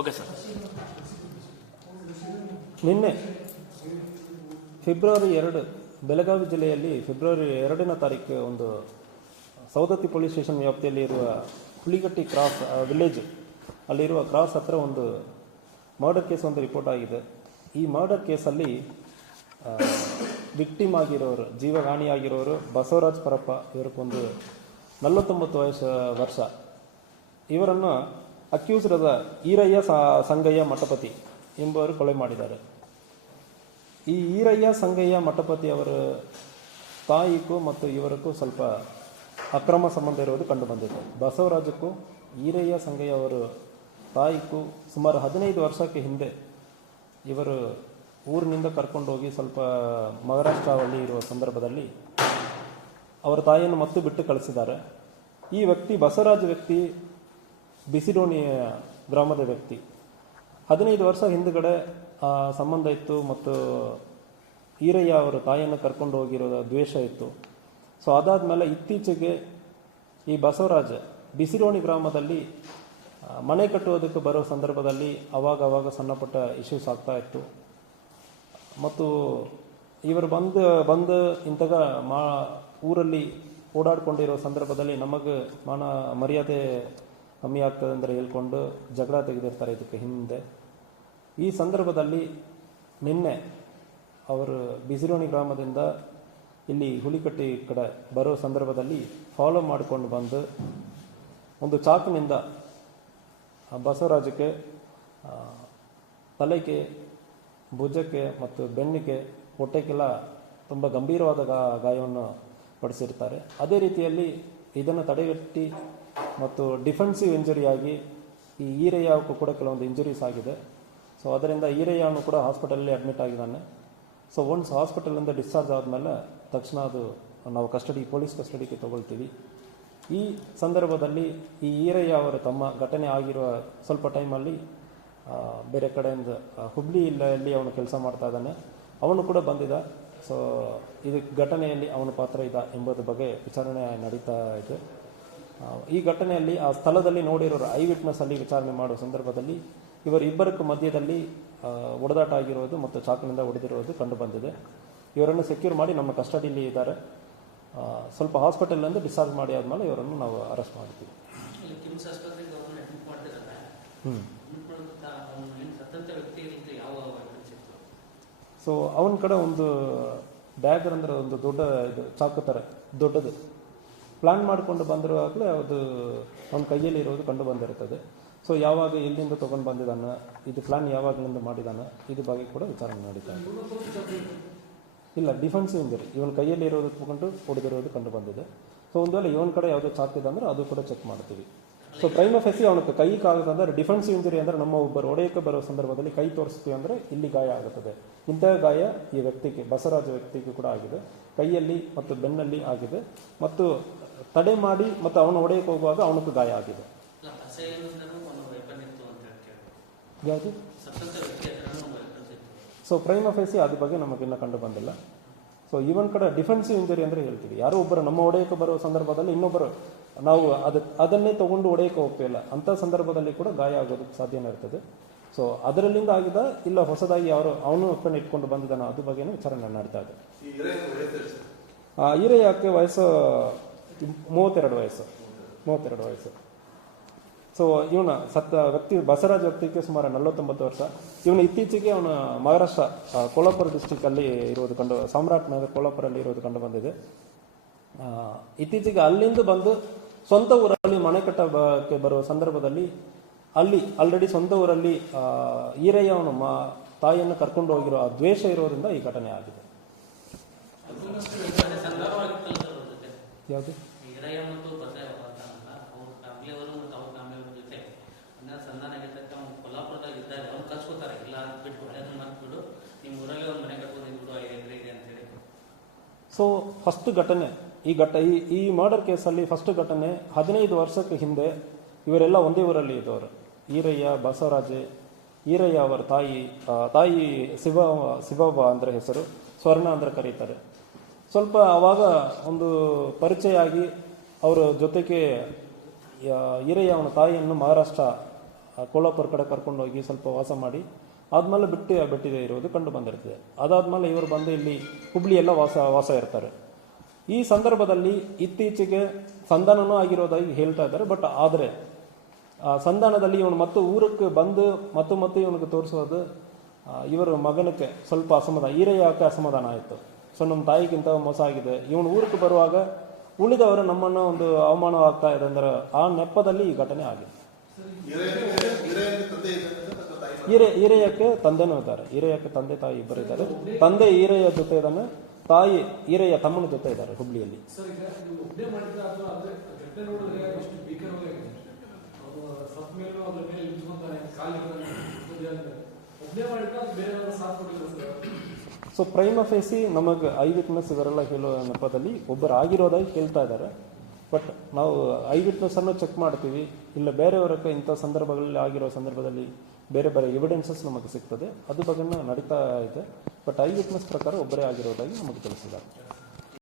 Okay sir. ನಿನ್ನೆ February 2 Belagavi ಜಿಲ್ಲೆಯಲ್ಲಿ February 2ನೇ ತಾರೀಕು ಒಂದು ಸೌದತ್ತಿ ಪೊಲೀಸ್ ಸ್ಟೇಷನ್ ವ್ಯಾಪ್ತಿಯಲ್ಲಿ ಇರುವ ಹುಲಿಗಟ್ಟಿ ಕ್ರಾಸ್ ವಿಲೇಜ್ ಅಲ್ಲಿರುವ ಕ್ರಾಸ್ ಹತ್ರ ಒಂದು ಮರ್ಡರ್ ಕೇಸ್ ಒಂದು ರಿಪೋರ್ಟ್ ಆಗಿದೆ. ಈ ಮರ್ಡರ್ ಕೇಸಲ್ಲಿ ವಿಕ್ಟಿಮ್ ಆಗಿರೋರು, ಜೀವಹಾನಿಯಾಗಿರೋರು ಬಸವರಾಜ್ ಪರಪ್ಪ, ಇವರಿಗೊಂದು 49 ವರ್ಷ. ಇವರನ್ನು ಅಕ್ಯೂಸ್ಡ್ ಆದ ಈರಯ್ಯ ಸಂಗಯ್ಯ ಮಠಪತಿ ಎಂಬುವರು ಕೊಲೆ ಮಾಡಿದ್ದಾರೆ. ಈ ಈರಯ್ಯ ಸಂಗಯ್ಯ ಮಠಪತಿ ಅವರ ತಾಯಿಗೂ ಮತ್ತು ಇವರಿಗೂ ಸ್ವಲ್ಪ ಅಕ್ರಮ ಸಂಬಂಧ ಇರುವುದು ಕಂಡುಬಂದಿದೆ. ಬಸವರಾಜಕ್ಕೂ ಈರಯ್ಯ ಸಂಗಯ್ಯ ಅವರ ತಾಯಿಗೂ ಸುಮಾರು 15 ವರ್ಷಕ್ಕೆ ಹಿಂದೆ ಇವರು ಊರಿನಿಂದ ಕರ್ಕೊಂಡು ಹೋಗಿ ಸ್ವಲ್ಪ ಮಹಾರಾಷ್ಟ್ರದಲ್ಲಿ ಇರುವ ಸಂದರ್ಭದಲ್ಲಿ ಅವರ ತಾಯಿಯನ್ನು ಮತ್ತೆ ಬಿಟ್ಟು ಕಳಿಸಿದ್ದಾರೆ. ಈ ವ್ಯಕ್ತಿ ಬಸವರಾಜ್ ವ್ಯಕ್ತಿ ಬಿಸಿಡೋಣಿ ಗ್ರಾಮದ ವ್ಯಕ್ತಿ. 15 ವರ್ಷ ಹಿಂದುಗಡೆ ಸಂಬಂಧ ಇತ್ತು ಮತ್ತು ಈರಯ್ಯ ಅವರ ತಾಯಿಯನ್ನು ಕರ್ಕೊಂಡು ಹೋಗಿರೋ ದ್ವೇಷ ಇತ್ತು. ಸೊ ಅದಾದಮೇಲೆ ಇತ್ತೀಚೆಗೆ ಈ ಬಸವರಾಜ ಬಿಸಿಡೋಣಿ ಗ್ರಾಮದಲ್ಲಿ ಮನೆ ಕಟ್ಟುವುದಕ್ಕೆ ಬರೋ ಸಂದರ್ಭದಲ್ಲಿ ಅವಾಗ ಸಣ್ಣ ಪುಟ್ಟ ಇಶ್ಯೂಸ್ ಆಗ್ತಾ ಇತ್ತು. ಮತ್ತು ಇವರು ಬಂದು ಇಂತಹ ಊರಲ್ಲಿ ಓಡಾಡ್ಕೊಂಡಿರೋ ಸಂದರ್ಭದಲ್ಲಿ ನಮಗೆ ಮರ್ಯಾದೆ ಕಮ್ಮಿ ಆಗ್ತದೆ ಅಂದರೆ ಹೇಳ್ಕೊಂಡು ಜಗಳ ತೆಗೆದಿರ್ತಾರೆ ಇದಕ್ಕೆ ಹಿಂದೆ. ಈ ಸಂದರ್ಭದಲ್ಲಿ ನಿನ್ನೆ ಅವರು ಬಿಸಿರೋಣಿ ಗ್ರಾಮದಿಂದ ಇಲ್ಲಿ ಹುಲಿಕಟ್ಟಿ ಕಡೆ ಬರೋ ಸಂದರ್ಭದಲ್ಲಿ ಫಾಲೋ ಮಾಡಿಕೊಂಡು ಬಂದು ಒಂದು ಚಾಕಿನಿಂದ ಬಸವರಾಜಕ್ಕೆ ತಲೆಗೆ, ಭುಜಕ್ಕೆ ಮತ್ತು ಬೆನ್ನಿಗೆ, ಹೊಟ್ಟೆಗೆಲ್ಲ ತುಂಬ ಗಂಭೀರವಾದ ಗಾಯವನ್ನು ಪಡಿಸಿರ್ತಾರೆ. ಅದೇ ರೀತಿಯಲ್ಲಿ ಇದನ್ನು ತಡೆಗಟ್ಟಿ ಮತ್ತು ಡಿಫೆನ್ಸಿವ್ ಇಂಜುರಿಯಾಗಿ ಈ ಈರಯ್ಯಕ್ಕೂ ಕೂಡ ಕೆಲವೊಂದು ಇಂಜುರೀಸ್ ಆಗಿದೆ. ಸೊ ಅದರಿಂದ ಈರಯ್ಯನು ಕೂಡ ಹಾಸ್ಪಿಟಲಲ್ಲಿ ಅಡ್ಮಿಟ್ ಆಗಿದ್ದಾನೆ. ಸೊ ಒನ್ಸ್ ಹಾಸ್ಪಿಟಲಿಂದ ಡಿಸ್ಚಾರ್ಜ್ ಆದಮೇಲೆ ತಕ್ಷಣ ಅದು ನಾವು ಪೊಲೀಸ್ ಕಸ್ಟಡಿಗೆ ತಗೊಳ್ತೀವಿ. ಈ ಸಂದರ್ಭದಲ್ಲಿ ಈ ಈರಯ್ಯ ಅವರ ತಮ್ಮ ಘಟನೆ ಆಗಿರುವ ಸ್ವಲ್ಪ ಟೈಮಲ್ಲಿ ಬೇರೆ ಕಡೆಯಿಂದ ಹುಬ್ಳಿಯಲ್ಲಿ ಅವನು ಕೆಲಸ ಮಾಡ್ತಾ ಇದ್ದಾನೆ. ಅವನು ಕೂಡ ಬಂದಿದ್ದ. ಸೊ ಇದು ಘಟನೆಯಲ್ಲಿ ಅವನ ಪಾತ್ರ ಇದೆ ಎಂಬುದರ ಬಗ್ಗೆ ವಿಚಾರಣೆ ನಡೀತಾ ಇದೆ. ಈ ಘಟನೆಯಲ್ಲಿ ಆ ಸ್ಥಳದಲ್ಲಿ ನೋಡಿರೋರು ಐ ವಿಟ್ನೆಸ್ ಅಲ್ಲಿ ವಿಚಾರಣೆ ಮಾಡುವ ಸಂದರ್ಭದಲ್ಲಿ ಇವರಿಬ್ಬರಕ್ಕೂ ಮಧ್ಯದಲ್ಲಿ ಹೊಡೆದಾಟ ಆಗಿರುವುದು ಮತ್ತು ಚಾಕಿನಿಂದ ಹೊಡೆದಿರುವುದು ಕಂಡು ಬಂದಿದೆ. ಇವರನ್ನು ಸೆಕ್ಯೂರ್ ಮಾಡಿ ನಮ್ಮ ಕಸ್ಟಡಿಯಲ್ಲಿ ಇದ್ದಾರೆ. ಸ್ವಲ್ಪ ಹಾಸ್ಪಿಟಲಿಂದ ಡಿಸ್ಚಾರ್ಜ್ ಮಾಡಿ ಆದ್ಮೇಲೆ ಇವರನ್ನು ನಾವು ಅರೆಸ್ಟ್ ಮಾಡ್ತೀವಿ. ಸೊ ಅವನ ಕಡೆ ಒಂದು ಡ್ಯಾಗರ್ ಅಂದ್ರೆ ಒಂದು ದೊಡ್ಡ ಚಾಕು ಥರ ದೊಡ್ಡದು ಪ್ಲಾನ್ ಮಾಡಿಕೊಂಡು ಬಂದಿರುವಾಗಲೇ ಅದು ಅವನ ಕೈಯಲ್ಲಿ ಇರೋದು ಕಂಡು ಬಂದಿರುತ್ತದೆ. ಸೊ ಯಾವಾಗ ಎಲ್ಲಿಂದ ತೊಗೊಂಡು ಬಂದಿದ್ದಾನೆ, ಇದು ಪ್ಲಾನ್ ಯಾವಾಗಲಿಂದ ಮಾಡಿದ್ದಾನೆ, ಇದ್ರ ಬಗ್ಗೆ ಕೂಡ ವಿಚಾರಣೆ ನಡೀತಾನೆ. ಇಲ್ಲ, ಡಿಫೆನ್ಸಿವ್ ಇಂಜರಿ ಇವನ ಕೈಯಲ್ಲಿ ಇರೋದು ತಗೊಂಡು ಹೊಡೆದಿರೋದು ಕಂಡು ಬಂದಿದೆ. ಸೊ ಒಂದು ವೇಳೆ ಇವನ ಕಡೆ ಯಾವುದೋ ಚಾಕಿದೆ ಅಂದ್ರೆ ಅದು ಕೂಡ ಚೆಕ್ ಮಾಡ್ತೀವಿ. ಸೊ ಪ್ರೈಮ ಫೆಸಿ ಅವನಿಗೆ ಕೈ ಕಾಗದಂದ್ರೆ ಡಿಫೆನ್ಸಿವ್ ಇಂಜರಿ ಅಂದ್ರೆ ನಮ್ಮ ಒಬ್ಬರು ಹೊಡೆಯಕ್ಕೆ ಬರೋ ಸಂದರ್ಭದಲ್ಲಿ ಕೈ ತೋರಿಸ್ತೀವಿ ಅಂದ್ರೆ ಇಲ್ಲಿ ಗಾಯ ಆಗುತ್ತದೆ. ಇಂತಹ ಗಾಯ ಈ ವ್ಯಕ್ತಿಗೆ, ಬಸವರಾಜ ವ್ಯಕ್ತಿಗೆ ಕೂಡ ಆಗಿದೆ. ಕೈಯಲ್ಲಿ ಮತ್ತು ಬೆನ್ನಲ್ಲಿ ಆಗಿದೆ ಮತ್ತು ತಡೆ ಮಾಡಿ ಮತ್ತು ಅವನು ಹೊಡೆಯಕ್ಕೆ ಹೋಗುವಾಗ ಅವನಿಗೂ ಗಾಯ ಆಗಿದೆ. ಯಾವುದು? ಸೊ ಪ್ರೈಮ ಫೇಸಿ ಅದ್ರ ಬಗ್ಗೆ ನಮಗಿನ್ನ ಕಂಡು ಬಂದಿಲ್ಲ. ಸೊ ಇವನ್ ಕಡೆ ಡಿಫೆನ್ಸಿವ್ ಇಂಜರಿ ಅಂದ್ರೆ ಹೇಳ್ತೀವಿ, ಯಾರೋ ಒಬ್ಬರು ನಮ್ಮ ಹೊಡೆಯಕ್ಕೆ ಬರೋ ಸಂದರ್ಭದಲ್ಲಿ ಇನ್ನೊಬ್ಬರು ನಾವು ಅದನ್ನೇ ತಗೊಂಡು ಹೊಡೆಯಕ್ಕೆ ಹೋಗ್ತಿಲ್ಲ ಅಂತ ಸಂದರ್ಭದಲ್ಲಿ ಕೂಡ ಗಾಯ ಆಗೋದಕ್ಕೆ ಸಾಧ್ಯನೇ ಇರ್ತದೆ. ಸೊ ಅದರಲ್ಲಿಂದ ಆಗಿದೆ, ಇಲ್ಲ ಹೊಸದಾಗಿ ಅವನು ಒಪ್ಪನೆ ಇಟ್ಕೊಂಡು ಬಂದಿದ್ದಾನ, ಅದ್ರ ಬಗ್ಗೆನೂ ವಿಚಾರಣೆ ನಡೀತಾ ಇದೆ. ಈರಯ್ಯಕ್ಕೆ ವಯಸ್ಸು 32 ವಯಸ್ಸು. ಸೊ ಇವನ ಸತ್ತ ವ್ಯಕ್ತಿ ಬಸವರಾಜ್ ವ್ಯಕ್ತಿಗೆ ಸುಮಾರು 49 ವರ್ಷ. ಇವನು ಇತ್ತೀಚೆಗೆ ಅವನು ಮಹಾರಾಷ್ಟ್ರ ಕೋಲ್ಹಾಪುರ ಡಿಸ್ಟಿಕ್ ಅಲ್ಲಿ ಇರೋದು ಸಾಮ್ರಾಟ್ ನಗರ ಕೋಲ್ಹಾಪುರಲ್ಲಿ ಇರೋದು ಕಂಡು ಬಂದಿದೆ. ಇತ್ತೀಚೆಗೆ ಅಲ್ಲಿಂದ ಬಂದು ಸ್ವಂತ ಊರಲ್ಲಿ ಮನೆ ಕಟ್ಟಕ್ಕೆ ಬರುವ ಸಂದರ್ಭದಲ್ಲಿ ಅಲ್ಲಿ ಆಲ್ರೆಡಿ ಸ್ವಂತ ಊರಲ್ಲಿ ಈರಯ್ಯ ಅವನ ತಾಯಿಯನ್ನು ಕರ್ಕೊಂಡು ಹೋಗಿರೋ ಆ ದ್ವೇಷ ಇರೋದ್ರಿಂದ ಈ ಘಟನೆ ಆಗಿದೆ. ಯಾವುದು? ಸೊ ಫಸ್ಟ್ ಘಟನೆ ಈ ಮರ್ಡರ್ ಕೇಸಲ್ಲಿ ಫಸ್ಟ್ ಘಟನೆ 15 ವರ್ಷಕ್ಕೆ ಹಿಂದೆ ಇವರೆಲ್ಲ ಒಂದೇ ಊರಲ್ಲಿ ಇದ್ದವರು. ಈರಯ್ಯ, ಬಸವರಾಜೆ, ಈರಯ್ಯ ಅವರ ತಾಯಿ ಶಿವವ್ವ ಅಂದ್ರೆ ಹೆಸರು, ಸ್ವರ್ಣ ಅಂದ್ರೆ ಕರೀತಾರೆ. ಸ್ವಲ್ಪ ಆವಾಗ ಒಂದು ಪರಿಚಯ ಆಗಿ ಅವರ ಜೊತೆಗೆ ಈರಯ್ಯ ಅವನ ತಾಯಿಯನ್ನು ಮಹಾರಾಷ್ಟ್ರ ಕೋಲಾಪುರ ಕಡೆ ಕರ್ಕೊಂಡು ಹೋಗಿ ಸ್ವಲ್ಪ ವಾಸ ಮಾಡಿ ಆದ್ಮೇಲೆ ಬಿಟ್ಟಿದೆ ಇರೋದು ಕಂಡು ಬಂದಿರ್ತದೆ. ಅದಾದ್ಮೇಲೆ ಇವರು ಬಂದು ಇಲ್ಲಿ ಹುಬ್ಳಿಯೆಲ್ಲ ವಾಸ ಇರ್ತಾರೆ. ಈ ಸಂದರ್ಭದಲ್ಲಿ ಇತ್ತೀಚೆಗೆ ಸಂಧಾನನೂ ಆಗಿರೋದಾಗಿ ಹೇಳ್ತಾ ಇದ್ದಾರೆ. ಬಟ್ ಆದರೆ ಆ ಸಂಧಾನದಲ್ಲಿ ಇವನು ಮತ್ತು ಊರಕ್ಕೆ ಬಂದು ಮತ್ತು ಇವನಿಗೆ ತೋರಿಸೋದು ಇವರ ಮಗನಕ್ಕೆ ಸ್ವಲ್ಪ ಅಸಮಾಧಾನ, ಈರಯ್ಯಕ್ಕೆ ಅಸಮಾಧಾನ ಆಯಿತು. ಸೊ ನಮ್ಮ ತಾಯಿಗಿಂತ ಮೋಸ ಆಗಿದೆ, ಇವನು ಊರಿಗೆ ಬರುವಾಗ ಉಳಿದವರು ನಮ್ಮನ್ನು ಒಂದು ಅವಮಾನವಾಗ್ತಾ ಇದೆ ಅಂದ್ರೆ ಆ ನೆಪದಲ್ಲಿ ಈ ಘಟನೆ ಆಗಿದೆ. ಈರಯ್ಯಕ್ಕೆ ತಂದೆನೂ ಇದ್ದಾರೆ, ಈರಯ್ಯಕ್ಕೆ ತಂದೆ ತಾಯಿ ಇಬ್ಬರು ಇದ್ದಾರೆ. ತಂದೆ ಈರಯ್ಯ ಜೊತೆ ಇದ್ದಾನೆ, ತಾಯಿ ಈರಯ್ಯ ತಮ್ಮನ ಜೊತೆ ಇದ್ದಾರೆ ಹುಬ್ಳಿಯಲ್ಲಿ. ಸೊ ಪ್ರೈಮ ಫೇಸಿ ನಮಗೆ ಐ ವಿಟ್ನೆಸ್ ಇವರೆಲ್ಲ ಹೇಳೋ ನೆಪದಲ್ಲಿ ಒಬ್ಬರು ಆಗಿರೋದಾಗಿ ಕೇಳ್ತಾ ಇದ್ದಾರೆ. ಬಟ್ ನಾವು ಐ ವಿಟ್ನೆಸ್ ಅನ್ನು ಚೆಕ್ ಮಾಡ್ತೀವಿ, ಇಲ್ಲ ಬೇರೆಯವರಕ್ಕೆ ಇಂಥ ಸಂದರ್ಭಗಳಲ್ಲಿ ಆಗಿರೋ ಸಂದರ್ಭದಲ್ಲಿ ಬೇರೆ ಎವಿಡೆನ್ಸಸ್ ನಮಗೆ ಸಿಗ್ತದೆ, ಅದು ಬಗ್ಗೆ ನಡೀತಾ ಇದೆ. ಬಟ್ ಐ ವಿಟ್ನೆಸ್ ಪ್ರಕಾರ ಒಬ್ಬರೇ ಆಗಿರೋದಾಗಿ ನಮಗೆ ತಿಳಿಸಿದ್ದಾರೆ.